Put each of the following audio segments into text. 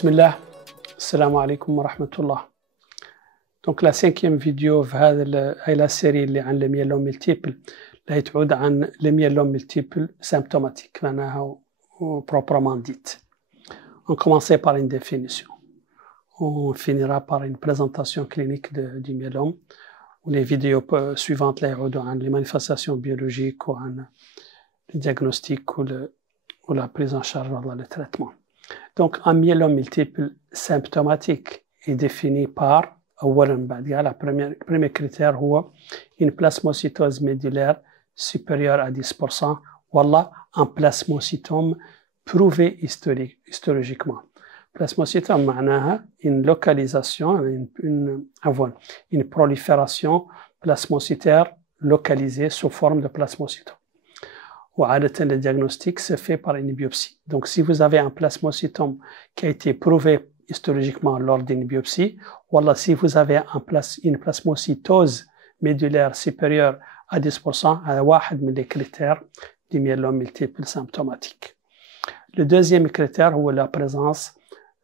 Bismillah, assalamu alaikum wa rahmatullah. Donc la cinquième vidéo هي la série اللي عن le myélome multiple اللي تعود عن le myélome multiple symptomatique معناها proprement dite. On commençait par une définition. On finira par une présentation clinique du myélome. Les vidéos suivantes يعودوا عن les manifestations biologiques ou عن le diagnostic ou la prise en charge ou le traitement. Donc, un myélome multiple symptomatique est défini par le premier critère est une plasmocytose médullaire supérieure à 10%, voilà un plasmocytome prouvé histologiquement. Plasmocytome معناها une localisation, une prolifération plasmocytaire localisée sous forme de plasmocytome. Le diagnostic se fait par une biopsie. Donc, si vous avez un plasmocytome qui a été prouvé histologiquement lors d'une biopsie, ou si vous avez une plasmocytose médullaire supérieure à 10%, c'est un des critères du myélome multiple symptomatique. Le deuxième critère est la présence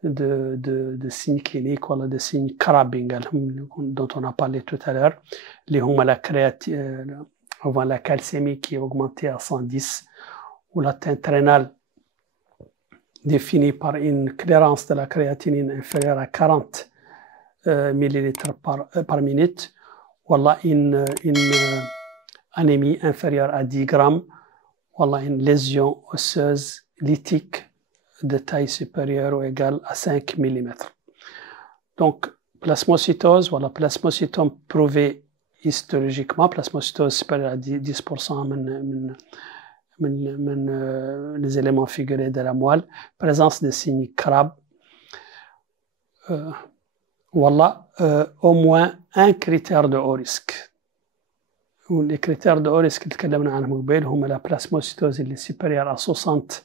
de signes cliniques ou de signes crabbing dont on a parlé tout à l'heure, la calcémie qui est augmentée à 110 ou l'atteinte rénale définie par une clairance de la créatinine inférieure à 40 ml par minute, ou une anémie inférieure à 10 grammes, ou une lésion osseuse lytique de taille supérieure ou égale à 5 mm. Donc, plasmocytose, voilà, plasmocytome prouvé histologiquement, plasmocytose supérieure à 10% les éléments figurés de la moelle, présence de signes Crabbe, voilà, au moins un critère de haut risque. Les critères de haut risque que nous avons dit, la plasmocytose est supérieure à 60%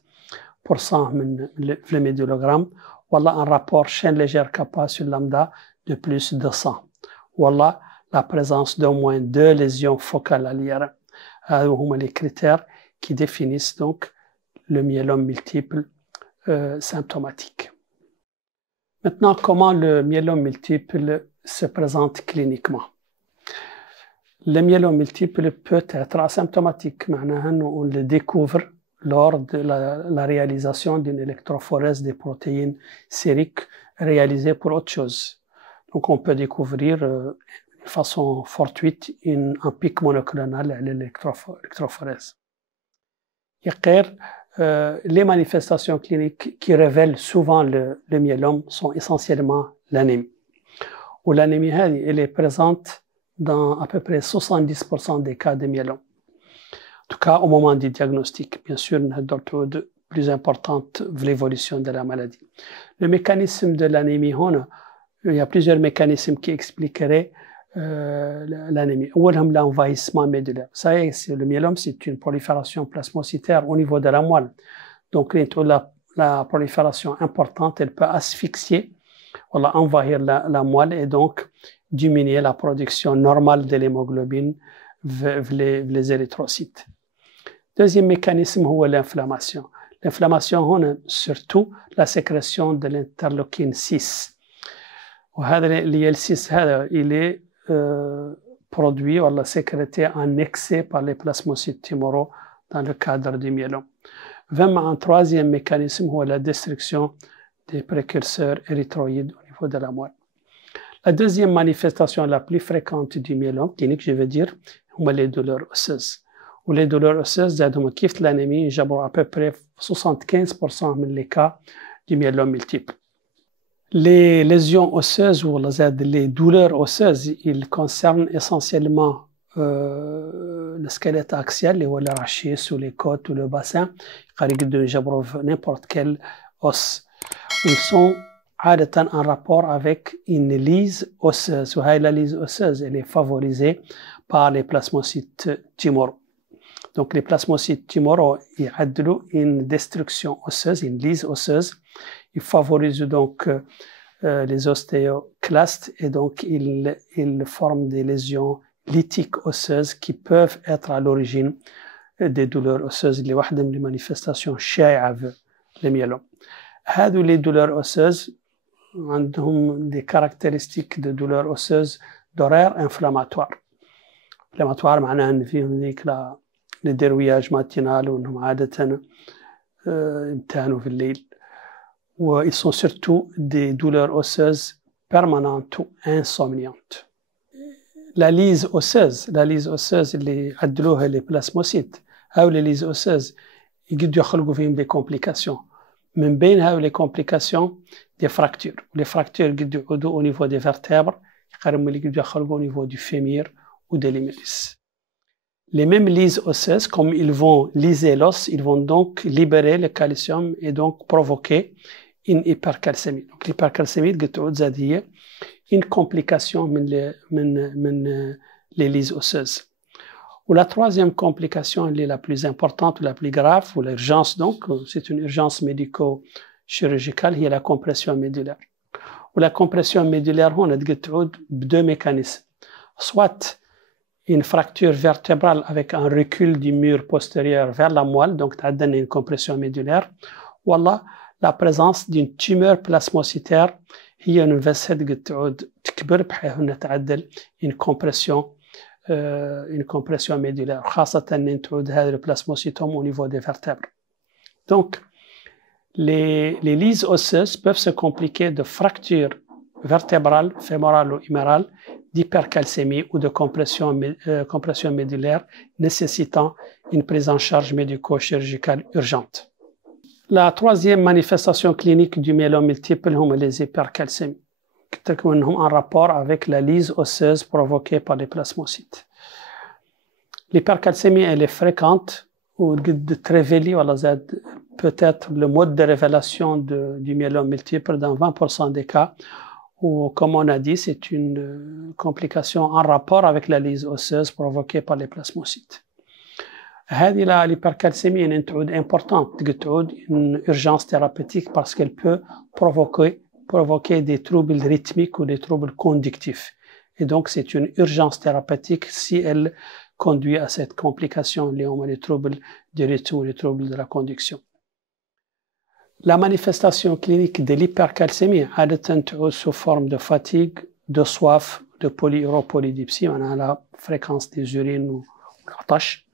le médullogramme, voilà un rapport chaîne légère kappa sur lambda de plus de 100. Voilà la présence d'au moins 2 lésions focales à l'IRM. Ce sont les critères qui définissent donc le myélome multiple symptomatique. Maintenant, comment le myélome multiple se présente cliniquement? Le myélome multiple peut être asymptomatique, on le découvre lors de la réalisation d'une électrophorèse des protéines sériques réalisée pour autre chose. Donc on peut découvrir de façon fortuite un pic monoclonal à l'électrophorèse. Les manifestations cliniques qui révèlent souvent le myélome sont essentiellement l'anémie. L'anémie elle est présente dans à peu près 70% des cas de myélome. En tout cas, au moment du diagnostic, bien sûr, il y a d'autres plus importantes de l'évolution de la maladie. Le mécanisme de l'anémie, il y a plusieurs mécanismes qui expliqueraient l'anémie. L'envahissement médullaire. Ça y est, le myélome, c'est une prolifération plasmocytaire au niveau de la moelle. Donc, la prolifération importante, elle peut asphyxier, envahir la moelle et donc diminuer la production normale de l'hémoglobine vers les érythrocytes. Deuxième mécanisme, c'est l'inflammation. L'inflammation, surtout la sécrétion de l'interleukine 6. L'IL6, il est produit ou sécrété en excès par les plasmocytes tumoraux dans le cadre du myélome. Un troisième mécanisme, c'est la destruction des précurseurs érythroïdes au niveau de la moelle. La deuxième manifestation la plus fréquente du myélome clinique, je veux dire, c'est les douleurs osseuses. Les douleurs osseuses, c'est l'anémie, à peu près 75% des cas du myélome multiple. Les lésions osseuses ou les douleurs osseuses, ils concernent essentiellement le squelette axial, les rachis sous les côtes ou le bassin, n'importe quel os. Ils sont en rapport avec une lyse osseuse. La lyse osseuse, elle est favorisée par les plasmocytes tumoraux. Donc les plasmocytes tumoraux, ils ont une destruction osseuse, une lyse osseuse. Ils favorisent donc les ostéoclastes et donc ils forment des lésions lytiques osseuses qui peuvent être à l'origine des douleurs osseuses. Les manifestations شائعة le myélome. Les douleurs osseuses عندهم des caractéristiques de douleur osseuse d'horaire inflammatoire. inflammatoire معناها ان فيهم ذيك الدروياج ماتينال وانهم عادة يمتهنوا في الليل. و ils sont surtout des douleurs osseuses permanentes ou insomniantes. la lyse osseuse اللي عدلوها les plasmocytes هاولي ليز اوسيز يقدروا يخلقوا فيهم des complications. من بين هاولي les complications des fractures. les fractures يقدروا يعودوا au niveau des vertèbres يقارنوا اللي يقدروا يخلقوا au niveau du fémur ou de l'humerus. Les mêmes lises osseuses, comme ils vont liser l'os, ils vont donc libérer le calcium et donc provoquer une hypercalcémie. Donc l'hypercalcémie est une complication من les lises osseuses. Ou la troisième complication, elle est la plus importante ou la plus grave, ou l'urgence donc, c'est une urgence médico-chirurgicale, il y a la compression médulaire. Ou la compression médulaire, on a deux mécanismes. Soit une fracture vertébrale avec un recul du mur postérieur vers la moelle, donc ça donne une compression médulaire, ou alors la présence d'une tumeur plasmocytaire, هي une vesselle qui تكبر بحيث أن تعدل une compression médulaire, خاصة أن تعود هذا البلاسموسيتوم au niveau des vertèbres. Donc, les lises osseuses peuvent se compliquer de fractures vertébrales, fémorales ou humérales, d'hypercalcémie ou de compression médulaire nécessitant une prise en charge médico-chirurgicale urgente. La troisième manifestation clinique du myélome multiple, c'est les hypercalcémies, qui ont un rapport avec la lyse osseuse provoquée par les plasmocytes. L'hypercalcémie, elle est fréquente ou révélée, peut-être le mode de révélation du myélome multiple dans 20% des cas, ou comme on a dit, c'est une complication en rapport avec la lyse osseuse provoquée par les plasmocytes. L'hypercalcémie est importante, une urgence thérapeutique parce qu'elle peut provoquer des troubles rythmiques ou des troubles conductifs. Et donc, c'est une urgence thérapeutique si elle conduit à cette complication liée aux troubles du rythme ou les troubles de la conduction. La manifestation clinique de l'hypercalcémie est sous forme de fatigue, de soif, de polyuropolydipsie, on a la fréquence des urines ou la tâche.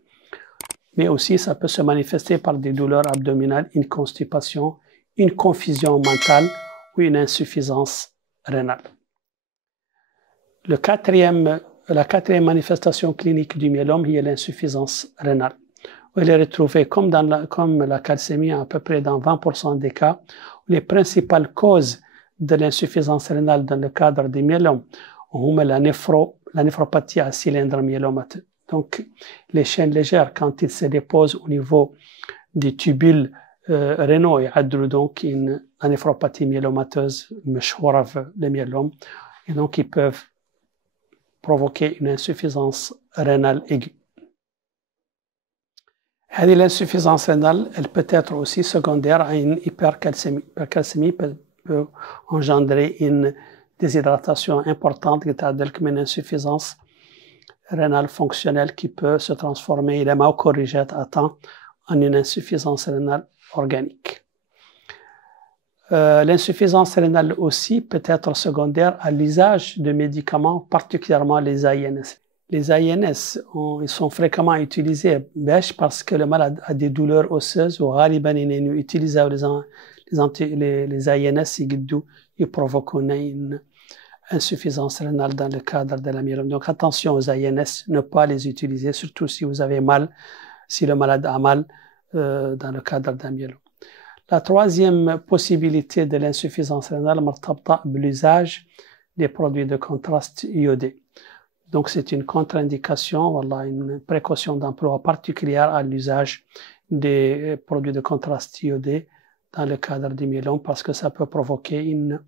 Mais aussi, ça peut se manifester par des douleurs abdominales, une constipation, une confusion mentale ou une insuffisance rénale. La quatrième manifestation clinique du myélome est l'insuffisance rénale. Elle est retrouvée comme la calcémie à peu près dans 20% des cas. Les principales causes de l'insuffisance rénale dans le cadre du myélome sont la néphropathie à cylindre myélomateux. Donc, les chaînes légères, quand ils se déposent au niveau des tubules rénaux, il y a donc une néphropathie myélomateuse, le myélome, et donc ils peuvent provoquer une insuffisance rénale aiguë. L'insuffisance rénale, elle peut être aussi secondaire à une hypercalcémie. L'hypercalcémie peut engendrer une déshydratation importante, c'est-à-dire une insuffisance rénale fonctionnelle qui peut se transformer, il est mal corrigé à temps, en une insuffisance rénale organique. L'insuffisance rénale aussi peut être secondaire à l'usage de médicaments, particulièrement les AINS. Les AINS, ils sont fréquemment utilisés parce que le malade a des douleurs osseuses ou ils utilisent les AINS ils provoquent une insuffisance rénale dans le cadre de la myélome. Donc attention aux AINS, ne pas les utiliser, surtout si vous avez mal, si le malade a mal dans le cadre d'un myélome. La troisième possibilité de l'insuffisance rénale est l'usage des produits de contraste iodés. Donc c'est une contre-indication, une précaution d'emploi particulière à l'usage des produits de contraste iodés dans le cadre du myélome parce que ça peut provoquer une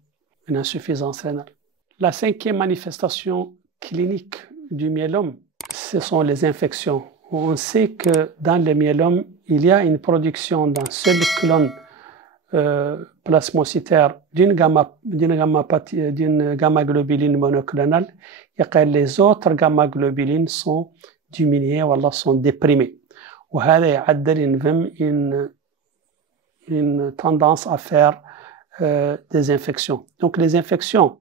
insuffisance rénale. La cinquième manifestation clinique du myélome, ce sont les infections. On sait que dans le myélome, il y a une production d'un seul clone plasmocytaire d'une gamma-globuline monoclonale et que les autres gamma-globulines sont diminuées ou sont déprimées. وهذا يعدل une tendance à faire des infections. Donc les infections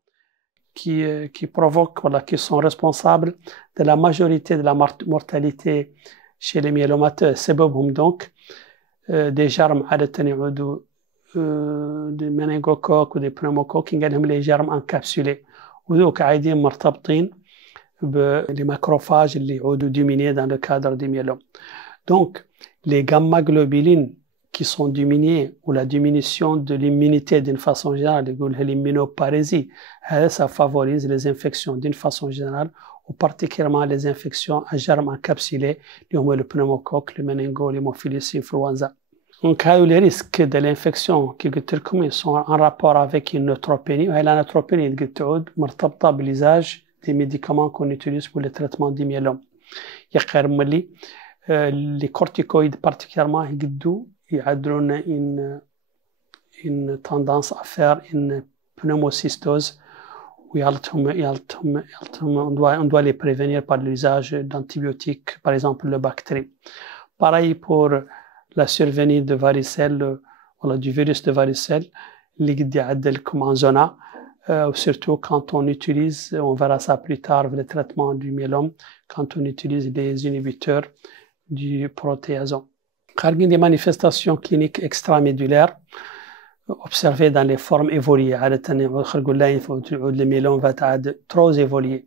qui provoquent, voilà, qui sont responsables de la majorité de la mortalité chez les myélomateux, سببهم donc des germes عادة يعودوا des méningocoques ou des pneumocoques نقالهم les germes encapsulés وذوك عايدين مرتبطين les macrophages اللي يعودوا diminuer dans le cadre du myélome. Donc les gamma-globulines qui sont diminuées ou la diminution de l'immunité d'une façon générale, l'immunoparésie, ça favorise les infections d'une façon générale ou particulièrement les infections à germes encapsulés, le pneumocoque, le méningo, l'hémophilus influenza. Donc, les risques de l'infection qui sont en rapport avec une neutropénie. La neutropénie est l'usage des médicaments qu'on utilise pour le traitement du myélome. Les corticoïdes particulièrement, ils ont une tendance à faire une pneumocystose où on doit les prévenir par l'usage d'antibiotiques, par exemple le Bactrim. Pareil pour la survenue de varicelle, du virus de varicelle, comme en zona, surtout quand on utilise, on verra ça plus tard, le traitement du myélome, quand on utilise des inhibiteurs du protéasome. Des manifestations cliniques extramédulaires observées dans les formes évoluées. Le myélome va être trop évolué.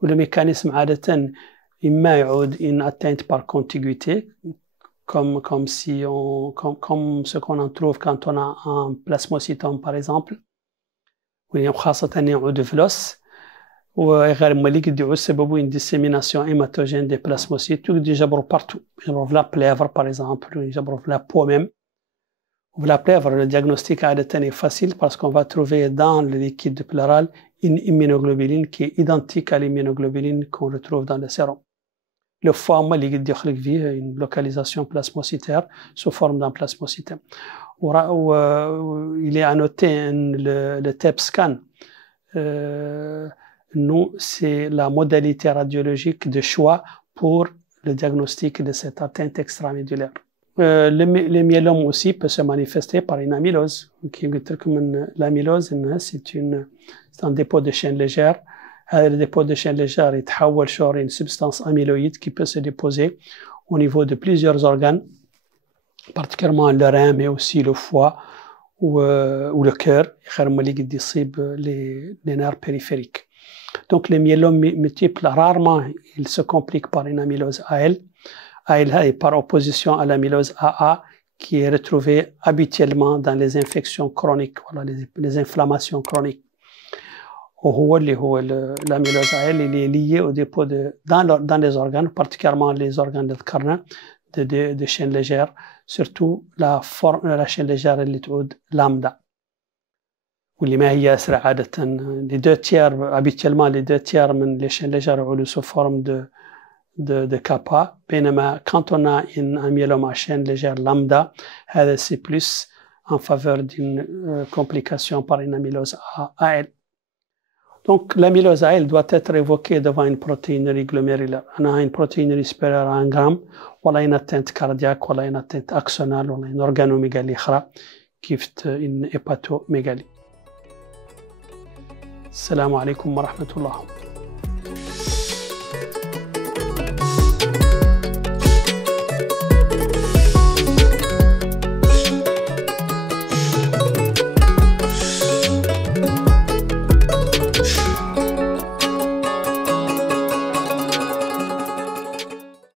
Le mécanisme عادة إما يعود une atteinte par contiguïté, comme ce qu'on en trouve quand on a un plasmocytome par exemple, ou خاصة يعود في l'os, وغير ملي يدعو سببه une dissémination hématogène des plasmocytes qui يجبروا partout. يجبروا la plèvre par exemple, يجبروا la peau même. La plèvre, le diagnostic est facile parce qu'on va trouver dans le liquide pleural une immunoglobuline qui est identique à l'immunoglobuline qu'on retrouve dans le sérum. Le foie, une localisation plasmocytaire sous forme d'un plasmocyte. Il est à noter le TEP scan. Nous, c'est la modalité radiologique de choix pour le diagnostic de cette atteinte extramédulaire. Le myélome aussi peut se manifester par une amylose. L'amylose, c'est un dépôt de chaîne légère. Le dépôt de chaîne légère est une substance amyloïde qui peut se déposer au niveau de plusieurs organes, particulièrement le rein, mais aussi le foie ou le cœur, les nerfs périphériques. Donc les myélomes multiples, rarement, ils se compliquent par une amylose AL. AL est par opposition à l'amylose AA qui est retrouvée habituellement dans les infections chroniques, voilà, les inflammations chroniques. L'amylose AL est liée au dépôt dans les organes, particulièrement les organes de carnin, de chaîne légère, surtout la chaîne légère lambda. Les deux tiers, habituellement les deux tiers des chaînes légères ont sous forme de kappa, quand on a un myélome à chaîne légère lambda, c'est plus en faveur d'une complication par une amylose AL. Donc l'amylose AL doit être évoquée devant une protéinurie glomérulaire. On a une protéinurie supérieure à 1 gramme, voilà une atteinte cardiaque, voilà une atteinte axonale, voilà une organomégalie, une hépatomégalie. Assalamu alaikum wa rahmatullah.